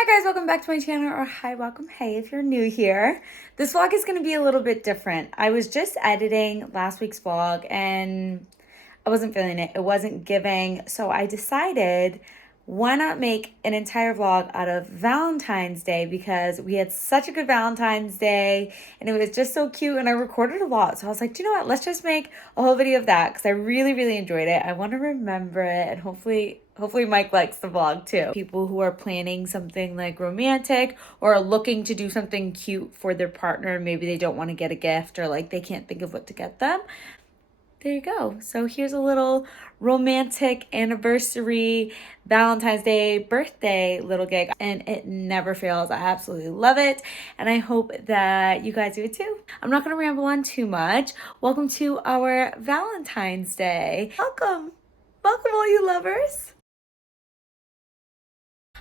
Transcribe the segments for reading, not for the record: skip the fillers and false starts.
Hi guys, welcome back to my channel, or hi, welcome, hey, if you're new here. This vlog is going to be a little bit different. I was just editing last week's vlog and I wasn't feeling it. It wasn't giving, so I decided why not make an entire vlog out of Valentine's Day, because we had such a good Valentine's Day and it was just so cute and I recorded a lot. So I was like, do you know what? Let's just make a whole video of that because I really enjoyed it. I want to remember it, and hopefully Mike likes the vlog too. People who are planning something like romantic or are looking to do something cute for their partner, maybe they don't want to get a gift or like they can't think of what to get them. There you go. So here's a little romantic anniversary, Valentine's Day, birthday little gig, and it never fails. I absolutely love it, and I hope that you guys do it too. I'm not going to ramble on too much. Welcome to our Valentine's Day. Welcome all you lovers.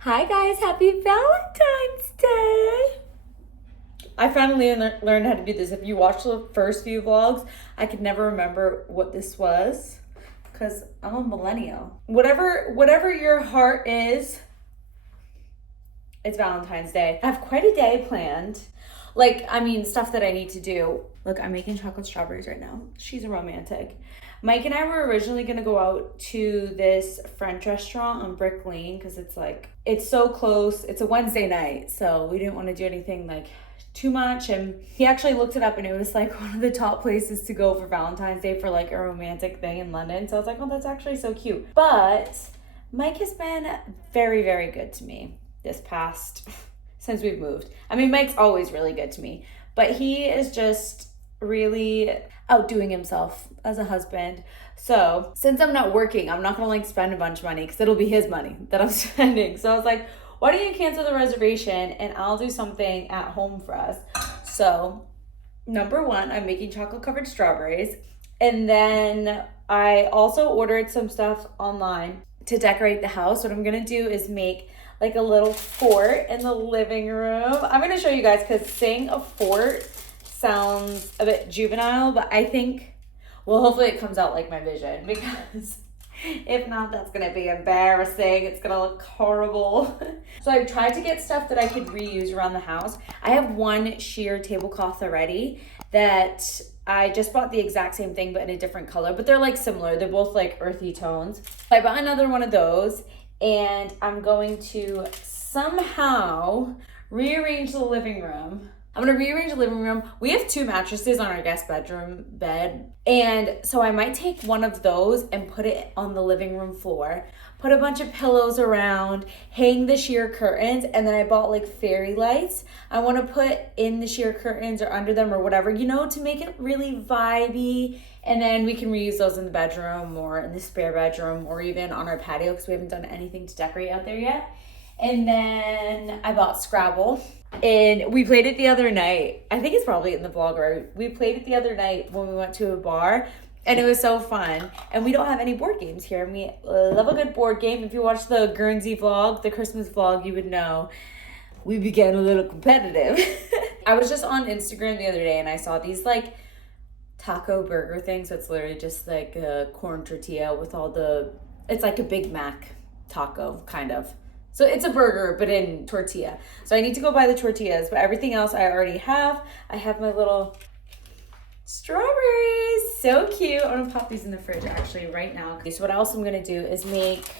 Hi guys, happy Valentine's Day. I finally learned how to do this. If you watch the first few vlogs, I could never remember what this was because I'm a millennial. Whatever your heart is, it's Valentine's Day. I have quite a day planned. Stuff that I need to do. Look, I'm making chocolate strawberries right now. She's a romantic. Mike and I were originally gonna go out to this French restaurant on Brick Lane because it's so close. It's a Wednesday night, so we didn't want to do anything like too much. And he actually looked it up and it was like one of the top places to go for Valentine's Day for like a romantic thing in London. So I was like, oh, that's actually so cute. But Mike has been very good to me since we've moved. I mean, Mike's always really good to me, but he is just really outdoing himself as a husband. So since I'm not working, I'm not gonna like spend a bunch of money because it'll be his money that I'm spending. So I was like, why don't you cancel the reservation and I'll do something at home for us. So number one, I'm making chocolate covered strawberries. And then I also ordered some stuff online to decorate the house. What I'm gonna do is make like a little fort in the living room. I'm gonna show you guys because saying a fort sounds a bit juvenile, but I think, well, hopefully it comes out like my vision, because if not, that's gonna be embarrassing. It's gonna look horrible. So I tried to get stuff that I could reuse around the house. I have one sheer tablecloth already that I just bought the exact same thing but in a different color, but they're like similar. They're both like earthy tones. I bought another one of those and I'm going to somehow rearrange the living room. I'm gonna rearrange the living room. We have 2 mattresses on our guest bedroom bed. And so I might take one of those and put it on the living room floor, put a bunch of pillows around, hang the sheer curtains, and then I bought like fairy lights. I wanna put in the sheer curtains or under them or whatever, to make it really vibey. And then we can reuse those in the bedroom or in the spare bedroom or even on our patio because we haven't done anything to decorate out there yet. And then I bought Scrabble. And we played it the other night. I think it's probably in the vlog, or we played it the other night when we went to a bar, and it was so fun. And we don't have any board games here, and we love a good board game. If you watch the Guernsey vlog, the Christmas vlog, you would know we began a little competitive. I was just on Instagram the other day, and I saw these like taco burger things. So it's literally just like a corn tortilla with it's like a Big Mac taco, kind of. So it's a burger, but in tortilla. So I need to go buy the tortillas, but everything else I already have. I have my little strawberries. So cute. I'm gonna pop these in the fridge actually right now. So what else I'm gonna do is make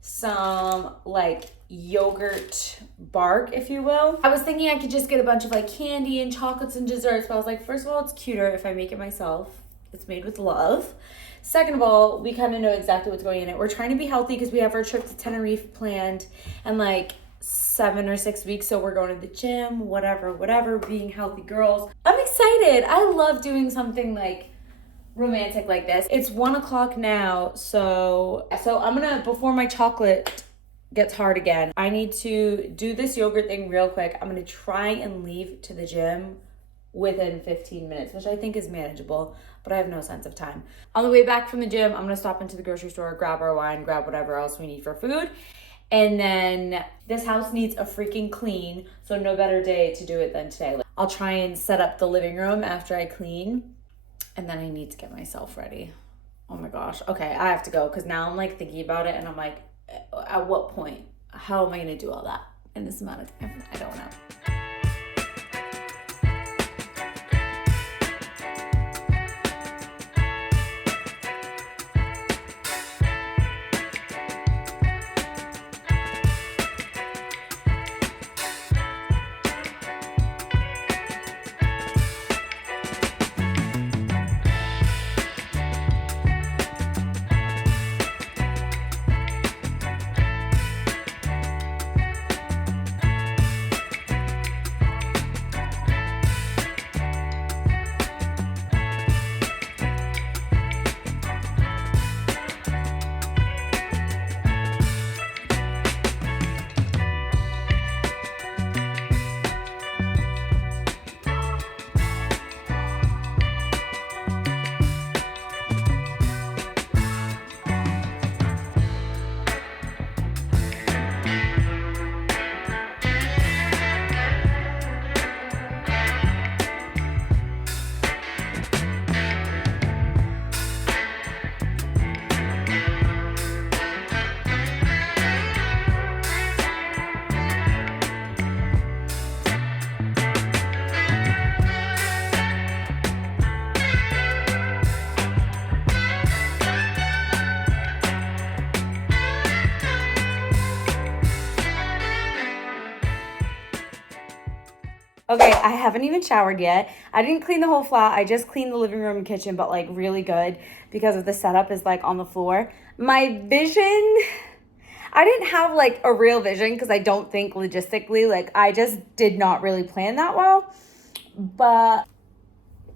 some like yogurt bark, if you will. I was thinking I could just get a bunch of like candy and chocolates and desserts, but I was like, first of all, it's cuter if I make it myself. It's made with love. Second of all, we kind of know exactly what's going in it. We're trying to be healthy because we have our trip to Tenerife planned in like 7 or 6 weeks. So we're going to the gym, whatever, being healthy girls. I'm excited. I love doing something like romantic like this. It's 1 o'clock now. So I'm gonna, before my chocolate gets hard again, I need to do this yogurt thing real quick. I'm gonna try and leave to the gym within 15 minutes, which I think is manageable, but I have no sense of time. On the way back from the gym, I'm gonna stop into the grocery store, grab our wine, grab whatever else we need for food. And then this house needs a freaking clean, so no better day to do it than today. I'll try and set up the living room after I clean, and then I need to get myself ready. Oh my gosh. Okay, I have to go because now I'm like thinking about it and I'm like, at what point? How am I gonna do all that? in this amount of time. I don't know. Okay, I haven't even showered yet. I didn't clean the whole flat. I just cleaned the living room and kitchen, but like really good because of the setup is like on the floor. My vision, I didn't have like a real vision because I don't think logistically, like I just did not really plan that well. But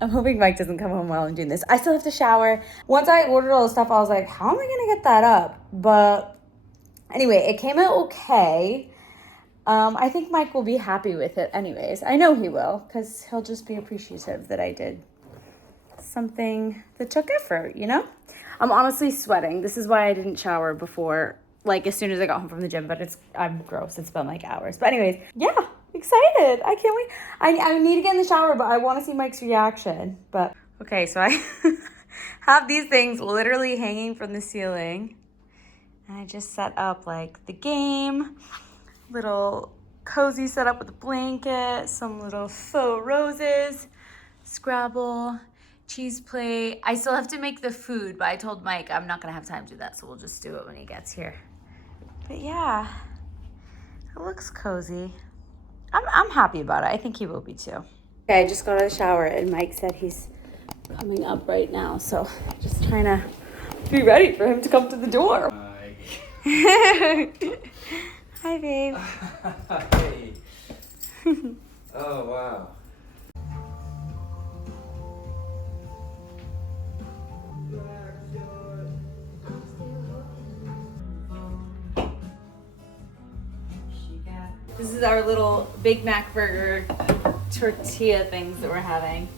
I'm hoping Mike doesn't come home while I'm doing this. I still have to shower. Once I ordered all the stuff, I was like, how am I gonna get that up? But anyway, it came out okay. I think Mike will be happy with it anyways. I know he will, because he'll just be appreciative that I did something that took effort, you know? I'm honestly sweating. This is why I didn't shower before, like as soon as I got home from the gym, but I'm gross. It's been like hours. But anyways, yeah, excited. I can't wait. I need to get in the shower, but I want to see Mike's reaction. But okay, so I have these things literally hanging from the ceiling. And I just set up like the game. Little cozy setup with a blanket, some little faux roses, Scrabble, cheese plate. I still have to make the food, but I told Mike I'm not gonna have time to do that, so we'll just do it when he gets here. But yeah, it looks cozy. I'm happy about it. I think he will be too. Okay, I just got out of the shower and Mike said he's coming up right now, so just trying to be ready for him to come to the door. Hi, babe. Hey. Oh, wow. This is our little Big Mac burger tortilla things that we're having.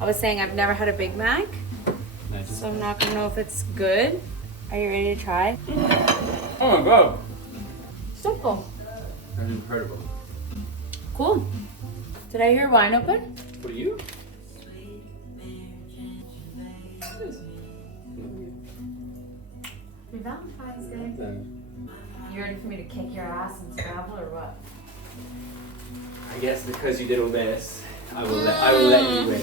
I was saying I've never had a Big Mac, so I'm not gonna know if it's good. Are you ready to try? Oh my god. Simple. That's incredible. Cool. Did I hear wine open? For you? Happy Valentine's Day. You ready for me to kick your ass in Scrabble or what? I guess because you did all this, I will let you win.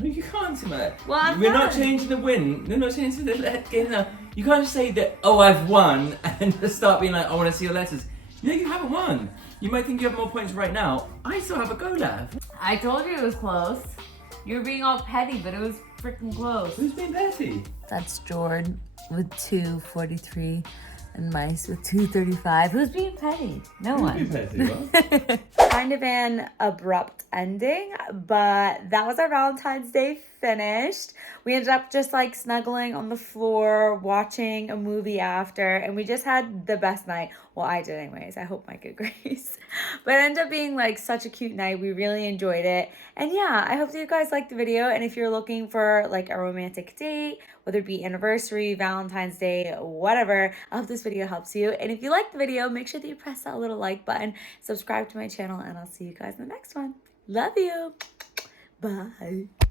You can't see that. Well, We're not changing the win. We're not changing the game now. You can't just say that, oh, I've won, and just start being like, I want to see your letters. No, you haven't won. You might think you have more points right now. I still have a go left. I told you it was close. You were being all petty, but it was freaking close. Who's being petty? That's Jord with 243, And mice with 235. Who's being petty? No one. Kind of an abrupt ending, but that was our Valentine's Day finished. We ended up just like snuggling on the floor, watching a movie after, and we just had the best night. Well, I did anyways. I hope Mike agrees. But it ended up being like such a cute night. We really enjoyed it. And yeah, I hope that you guys liked the video. And if you're looking for like a romantic date, whether it be anniversary, Valentine's Day, whatever, I hope this video helps you. And if you liked the video, make sure that you press that little like button, subscribe to my channel, and I'll see you guys in the next one. Love you. Bye.